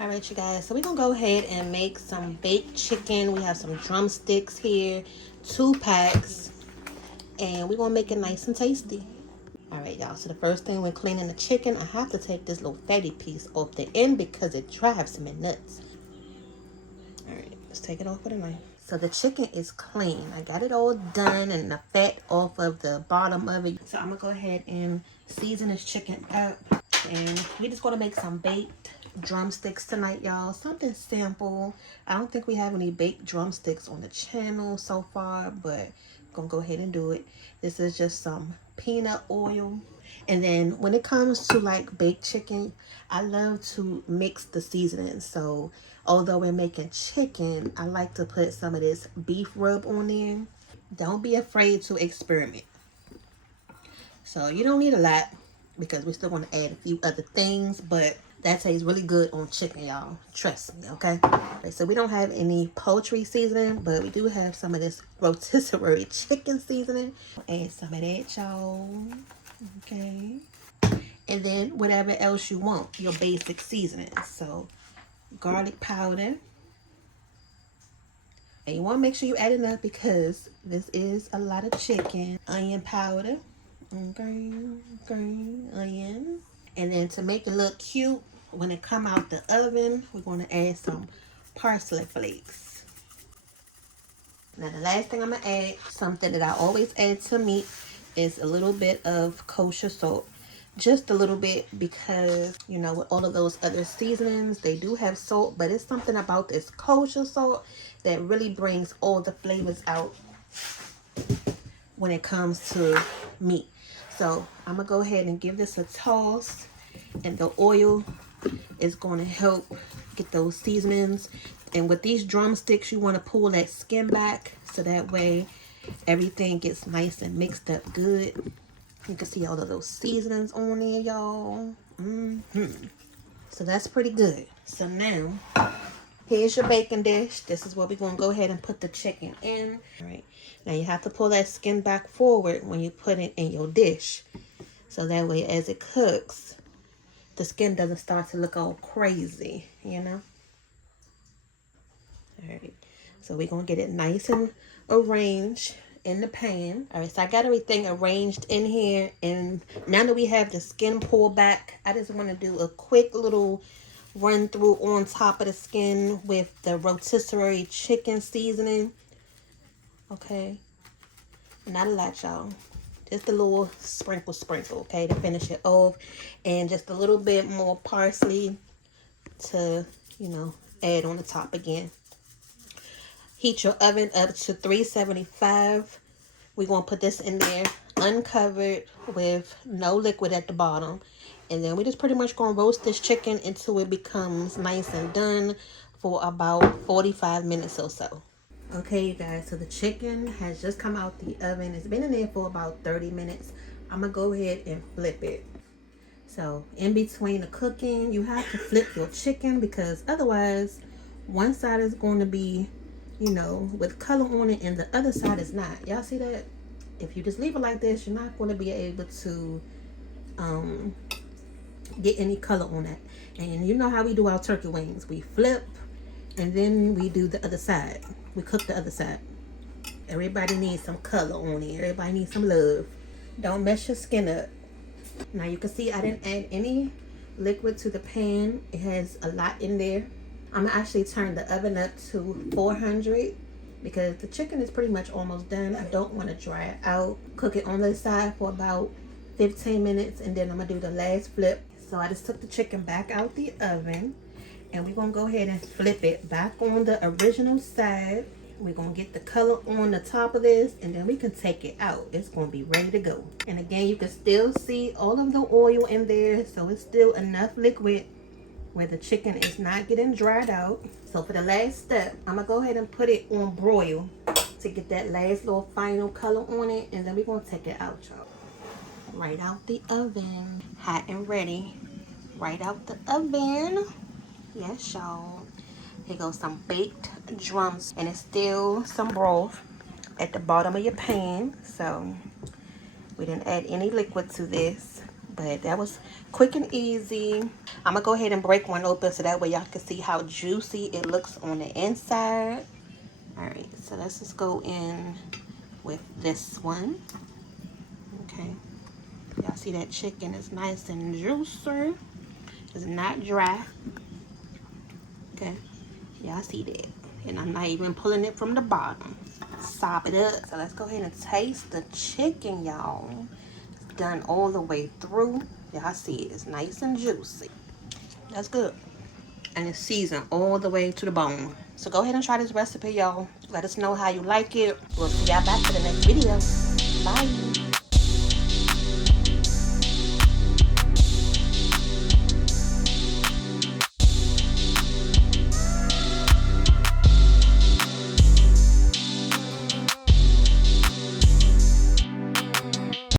All right, you guys, so we're gonna go ahead and make some baked chicken. We have some drumsticks here, 2 packs, and we're gonna make it nice and tasty. All right, y'all, so the first thing when cleaning the chicken, I have to take this little fatty piece off the end because it drives me nuts. All right, let's take it off with a knife. So the chicken is clean. I got it all done and the fat off of the bottom of it. So I'm gonna go ahead and season this chicken up, and we're just gonna make some baked drumsticks tonight, y'all. Something simple. I don't think we have any baked drumsticks on the channel so far, but I'm gonna go ahead and do it. This is just some peanut oil. And then when it comes to like baked chicken, I love to mix the seasonings. So although we're making chicken, I like to put some of this beef rub on there. Don't be afraid to experiment. So you don't need a lot because we're still going to add a few other things, but that tastes really good on chicken, y'all. Trust me, okay? Okay, so we don't have any poultry seasoning, but we do have some of this rotisserie chicken seasoning. Add some of that, y'all. Okay. And then whatever else you want, your basic seasoning. So garlic powder. And you want to make sure you add enough because this is a lot of chicken. Onion powder. Green onion. And then to make it look cute, when it come out the oven, we're going to add some parsley flakes. Now the last thing I'm going to add, something that I always add to meat, is a little bit of kosher salt. Just a little bit because, you know, with all of those other seasonings, they do have salt, but it's something about this kosher salt that really brings all the flavors out when it comes to meat. So I'm gonna go ahead and give this a toss, and the oil is going to help get those seasonings. And with these drumsticks, you want to pull that skin back so that way everything gets nice and mixed up good. You can see all of those seasonings on there, y'all. So that's pretty good. So now, here's your baking dish. This is where we're going to go ahead and put the chicken in. All right. Now you have to pull that skin back forward when you put it in your dish. So that way as it cooks, the skin doesn't start to look all crazy, you know? All right. So we're going to get it nice and arranged in the pan. All right, so I got everything arranged in here, and now that we have the skin pulled back, I just want to do a quick little run through on top of the skin with the rotisserie chicken seasoning. Okay, not a lot, y'all, just a little sprinkle, okay, to finish it off, and just a little bit more parsley to, you know, add on the top again. Heat your oven up to 375. We're going to put this in there uncovered with no liquid at the bottom. And then we're just pretty much going to roast this chicken until it becomes nice and done for about 45 minutes or so. Okay, you guys, so the chicken has just come out the oven. It's been in there for about 30 minutes. I'm going to go ahead and flip it. So in between the cooking, you have to flip your chicken because otherwise one side is going to be, you know, with color on it and the other side is not. Y'all see that? If you just leave it like this, you're not going to be able to get any color on it. And you know how we do our turkey wings. We flip and then we do the other side. We cook the other side. Everybody needs some color on it. Everybody needs some love. Don't mess your skin up. Now you can see I didn't add any liquid to the pan. It has a lot in there. I'm gonna actually turn the oven up to 400 because the chicken is pretty much almost done. I don't want to dry it out. Cook it on the side for about 15 minutes and then I'm gonna do the last flip. So I just took the chicken back out the oven and we're gonna go ahead and flip it back on the original side. We're gonna get the color on the top of this and then we can take it out. It's gonna be ready to go. And again, you can still see all of the oil in there, so it's still enough liquid where the chicken is not getting dried out. So for the last step, I'm gonna go ahead and put it on broil to get that last little final color on it, and then we're gonna take it out, y'all. Right out the oven, hot and ready. Right out the oven. Yes, y'all. Here goes some baked drums, and it's still some broth at the bottom of your pan. So we didn't add any liquid to this, But that was quick and easy. I'm gonna go ahead and break one open so that way y'all can see how juicy it looks on the inside. All right, so let's just go in with this one. Okay, y'all see that chicken is nice and juicy. It's not dry. Okay, y'all see that. And I'm not even pulling it from the bottom. Sop it up. So let's go ahead and taste the chicken, y'all. It's done all the way through. Y'all see it. It's nice and juicy. That's good. And it's seasoned all the way to the bone. So go ahead and try this recipe, y'all. Let us know how you like it. We'll see y'all back for the next video. Bye.